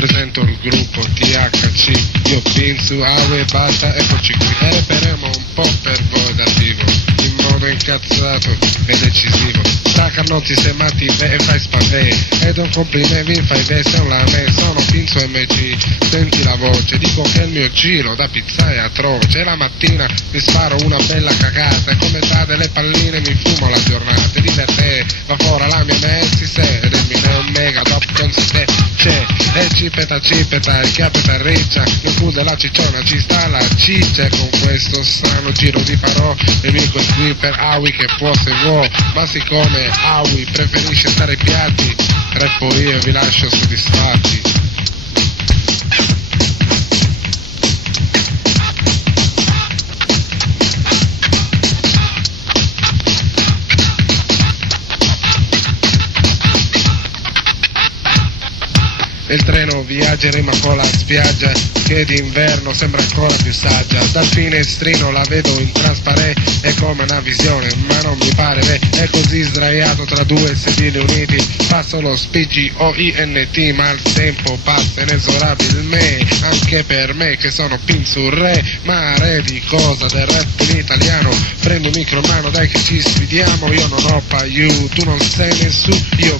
presento il gruppo THC, io penso e basta, eccoci qui, e reperemo un po' per voi da vivo, in modo incazzato e decisivo. Da Carnotti sei matti e fai spavè, ed un complimento mi fai destra la me, sono Pinzo MC, senti la voce, dico che il mio giro da pizza è atroce, la mattina mi sparo una bella cagata, e come date le palline mi fumo la giornata, e di per te va fuori la mia messi se, ed il mio un mega top con se c'è, e cipeta, e chiapeta riccia, nel culo della cicciona ci sta la ciccia, e con questo strano giro di parole, il mio qui per Awi che può se vuoi, ma siccome Awi preferisce stare ai piatti, rappo io vi lascio soddisfatti. Il treno viaggia in rima con la spiaggia che d'inverno sembra ancora più saggia, dal finestrino la vedo in trasparente, è come una visione ma non mi pare, è così sdraiato tra due sedili uniti, passo lo SPIGOINT ma il tempo passa inesorabilmente, anche per me che sono Pinzo re, ma re di cosa, del rap in italiano, prendo un micro in mano dai che ci sfidiamo, io non ho paiù, tu non sei nessuno, io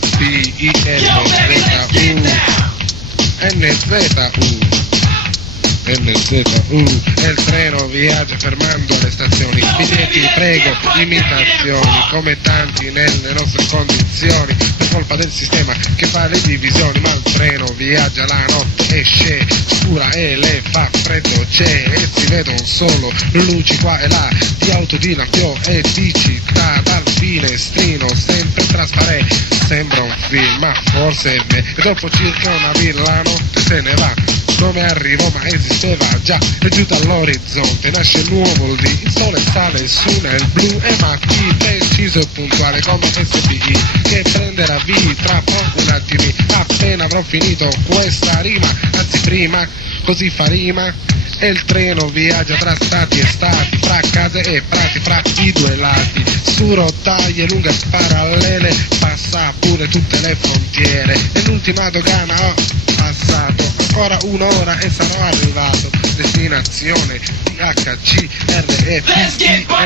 NZU, e il treno viaggia fermando alle stazioni, biglietti prego, imitazioni, come tanti nelle nostre condizioni, per colpa del sistema che fa le divisioni, ma il treno viaggia la notte, esce scura e le fa freddo c'è, e si vedono solo luci qua e là, di auto, di lampiò e di città, dal finestrino sempre trasparente, sembra un film ma forse è vero, e dopo circa una villa la notte se ne va, come arrivò ma esisteva già, e giù dall'orizzonte nasce il nuovo lì, il sole sale su nel blu, e ma qui preciso e puntuale come SPI, che prenderà vita tra poco un attimo, appena avrò finito questa rima, anzi prima, così fa rima, e il treno viaggia tra stati e stati, fra case e prati, fra i due lati, su rotaie lunghe parallele, passa pure tutte le frontiere, e l'ultima dogana ho passato, ancora un'ora e sarò arrivato, destinazione THC RFI.